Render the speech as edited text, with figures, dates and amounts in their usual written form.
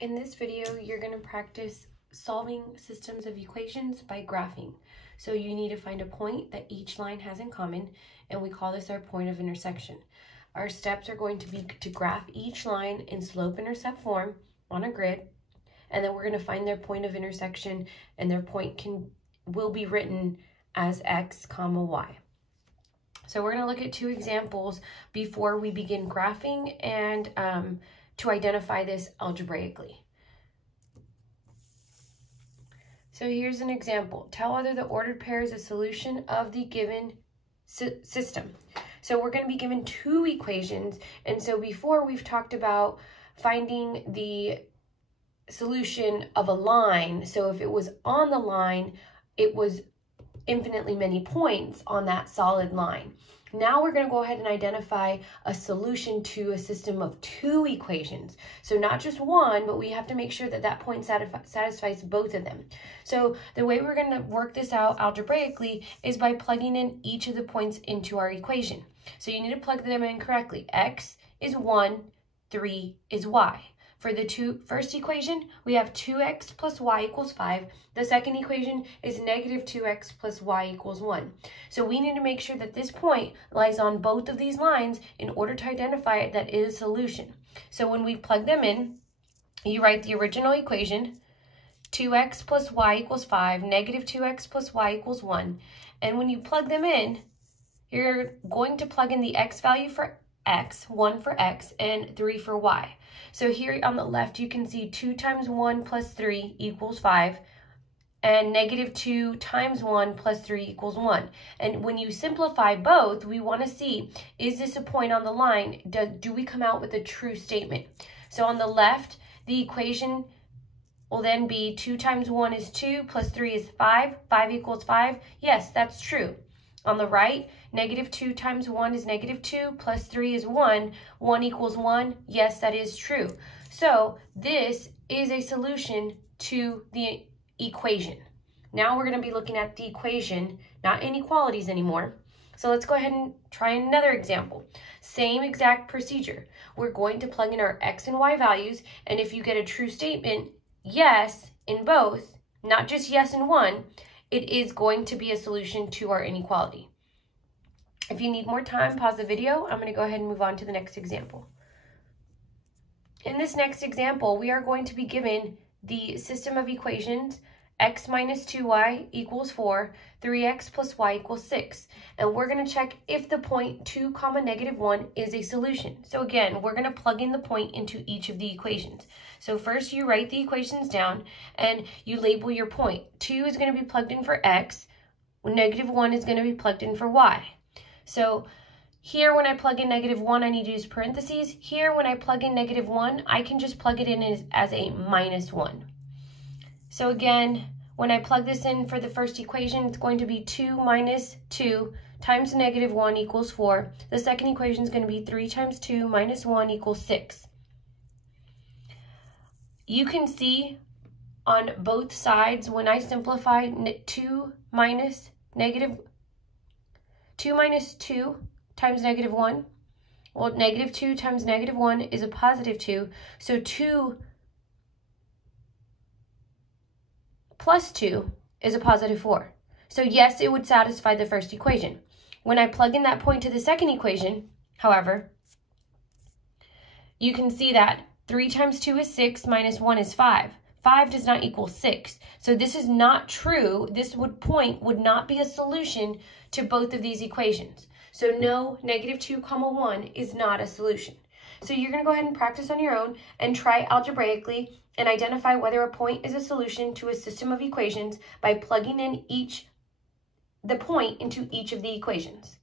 In this video, you're going to practice solving systems of equations by graphing. So you need to find a point that each line has in common, and we call this our point of intersection. Our steps are going to be to graph each line in slope-intercept form on a grid, and then we're going to find their point of intersection, and their point will be written as x comma y. So we're going to look at two examples before we begin graphing and to identify this algebraically. So here's an example. Tell whether the ordered pair is a solution of the given system. So we're going to be given two equations, and so before we've talked about finding the solution of a line. So if it was on the line, it was infinitely many points on that solid line. Now we're going to go ahead and identify a solution to a system of two equations. So not just one, but we have to make sure that that point satisfies both of them. So the way we're going to work this out algebraically is by plugging in each of the points into our equation. So you need to plug them in correctly. X is 1, 3 is y. For the first equation, we have 2x plus y equals 5. The second equation is negative 2x plus y equals 1. So we need to make sure that this point lies on both of these lines in order to identify it that is a solution. So when we plug them in, you write the original equation, 2x plus y equals 5, negative 2x plus y equals 1. And when you plug them in, you're going to plug in the x value for x, 1 for x, and 3 for y. So here on the left, you can see 2 times 1 plus 3 equals 5, and negative 2 times 1 plus 3 equals 1. And when you simplify both, we want to see, is this a point on the line? Do we come out with a true statement? So on the left, the equation will then be 2 times 1 is 2, plus 3 is 5, 5 equals 5. Yes, that's true. On the right, negative 2 times 1 is negative 2, plus 3 is 1, 1 equals 1. Yes, that is true. So this is a solution to the equation. Now we're going to be looking at the equation, not inequalities anymore. So let's go ahead and try another example. Same exact procedure. We're going to plug in our x and y values, and if you get a true statement, yes, in both, not just yes in one, it is going to be a solution to our inequality. If you need more time, pause the video. I'm going to go ahead and move on to the next example. In this next example, we are going to be given the system of equations x minus 2y equals 4, 3x plus y equals 6. And we're going to check if the point 2 comma negative 1 is a solution. So again, we're going to plug in the point into each of the equations. So first you write the equations down and you label your point. 2 is going to be plugged in for x, negative 1 is going to be plugged in for y. So here when I plug in negative 1, I need to use parentheses. Here when I plug in negative 1, I can just plug it in as a minus 1. So again, when I plug this in for the first equation, it's going to be 2 minus 2 times negative 1 equals 4. The second equation is going to be 3 times 2 minus 1 equals 6. You can see on both sides when I simplify 2 minus 2 times negative 1. Well, negative 2 times negative 1 is a positive 2. So 2 plus 2 is a positive 4. So yes, it would satisfy the first equation. When I plug in that point to the second equation, however, you can see that 3 times 2 is 6, minus 1 is 5. 5 does not equal 6. So this is not true. This point would not be a solution to both of these equations. So no, negative 2 comma 1 is not a solution. So you're going to go ahead and practice on your own and try algebraically and identify whether a point is a solution to a system of equations by plugging in the point into each of the equations.